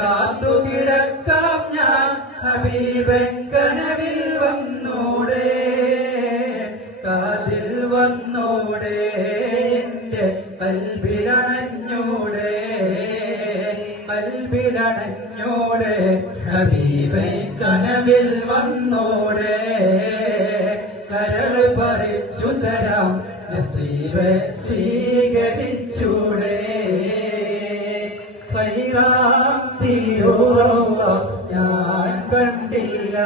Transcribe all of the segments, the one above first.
കാത്തുകിടക്കാം ഞാൻ. ഹബീബൻ കനവിൽ വന്നോടെ. കാതിൽ വന്നോടെ. എന്റെ കൽവിലണഞ്ഞൂടെ കൽവിലണഞ്ഞൂടെ ഹബീബൻ കനവിൽ വന്നോടെ. കരൾ പറിച്ചു തരാം. നസീബ് സ്വീകരിച്ചൂടെ. കൈറാം തീരോറ ഞാൻ കണ്ടില്ല.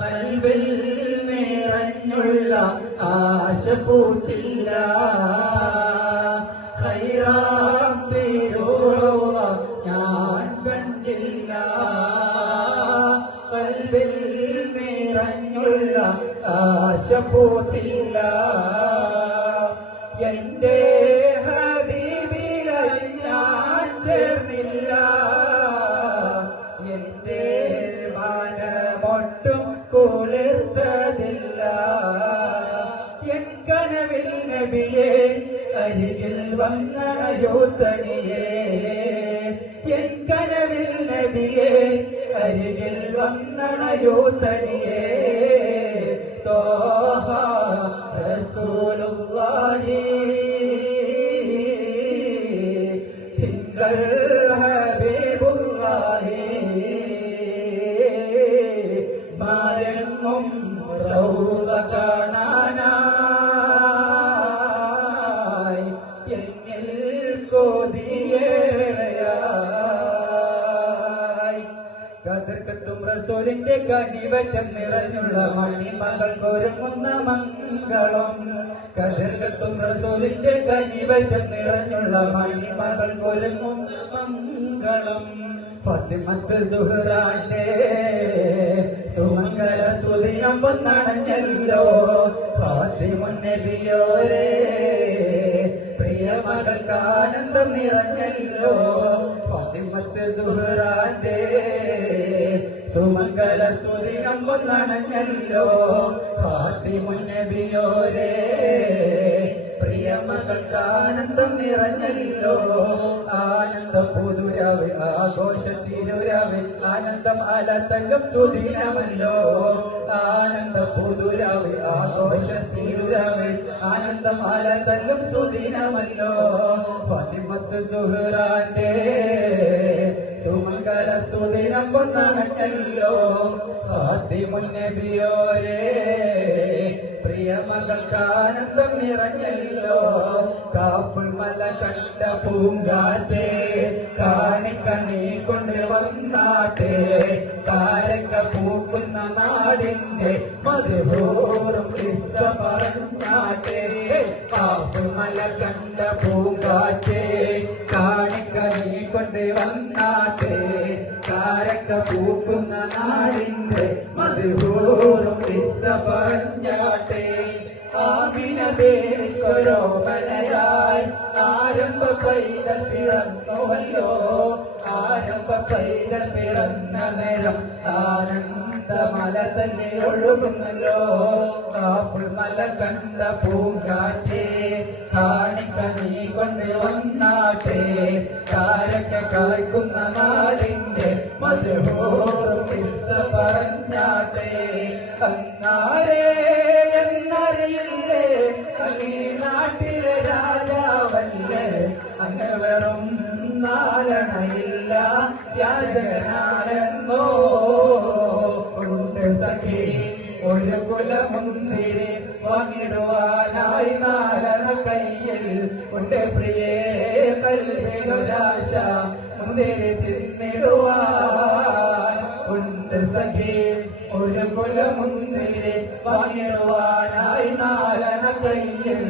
കൽവിൽ നിറഞ്ഞുള്ള ആശ പൂത്തില്ല കൈറാം തീരോറ ഞാൻ കണ്ടില്ല. കൽവിൽ നിറഞ്ഞുള്ള ആശ പൂത്തില്ല എന്റെ കുളിർത്തതില്ല എൻ കനവിൽ നബിയെ അരികിൽ വന്നണയോ തനിയേ എൻ കനവിൽ നബിയെ അരികിൽ വന്നണയോ തനിയേ കതിർക്കത്തും റസൂലിന്റെ കടിവറ്റം നിറഞ്ഞുള്ള മണിമകൾക്കൊരുങ്ങുന്ന മംഗളം. കതിർക്കത്തും റസൂലിന്റെ കടിവറ്റം നിറഞ്ഞുള്ള മണിമകൾക്കൊരുങ്ങുന്ന മംഗളം. ഫത്തിമത്ത് സുഹറാന്റെ സുമംഗല സുദിനം വന്നണഞ്ഞല്ലോ ഫാത്തിമ നബിയോരേ പ്രിയ മകൾക്ക് ആനന്ദം നിറഞ്ഞല്ലോ. ഫാത്തിമത്ത് സുഹറാന്റെ സുമംഗല സുദിനം വന്നണഞ്ഞല്ലോ ഫാത്തിമുൻ നബിയോരേ പ്രിയ മകൾക്ക് ആനന്ദം നിറഞ്ഞല്ലോ. ആനന്ദ പുതുരാവ് ആഘോഷത്തിരുരാവ് ആനന്ദം അലതങ്കം സുദിനമല്ലോ ആനന്ദ പുതുരാവ് ആഘോഷത്തിരുരാവ് ആനന്ദം അലതങ്കം സുദിനമല്ലോ ഫതിമത്ത് സുഹറാന്റെ സുമകര സുദിനം കൊന്നണക്കല്ലോ ഫാത്തിമുൻ നബിയോരേ പ്രിയ മകൾക്ക് ആനന്ദം നിറഞ്ഞല്ലോ കാപ്പിൾ മല കണ്ട പൂങ്കാറ്റേ കാണിക്കണി കൊണ്ട് വന്നാട്ടെ. കാരക്ക പൂക്കുന്ന നാടിന്റെ മധുപൂർവം കിസ്സ പറഞ്ഞാട്ടെ. കാപ്പിൾ മല കണ്ട പൂങ്കാറ്റേ കാണിക്കണി കൊണ്ട് വന്നാട്ടെ. കാരക്ക പൂക്കുന്ന നാടിന്റെ മധുപൂർവം കിസ്സ പറഞ്ഞാട്ടെ ആമിന ദേവിക്കൊരോ മനയായി ആരംഭ പൈതൽ പിറന്നുവല്ലോ. ആരംഭ പൈതൽ പിറന്ന നേരം ആനന്ദമല തന്നെ ഒഴുകുന്നല്ലോ. കാപ്പിൾ മല കണ്ട പൂങ്കാറ്റേ കാണിക്ക നീ കൊണ്ട് വന്നാട്ടെ. താരക്ക കായ്ക്കുന്ന നാടിന്റെ മധുഹോറും കിസ്സ പറഞ്ഞാട്ടെ. അങ്ങീ നാട്ടിലെ രാജാവല്ലേ? അങ്ങ് വെറും നാലണയില്ല യാചകനാലെന്നോ ഉണ്ട് സഖി ഒരു കുലമുന്തിരി വാങ്ങിടുവാനായി നാലണ കയ്യിൽ. ഉണ്ട് പ്രിയേ കൽവിലൊരാശ മുന്തിരി തിന്നിടുവാൻ. ഉണ്ട് സഖി ഒരു കുലമുന്തിരി വാങ്ങിടുവാനായി നാലണ കയ്യിൽ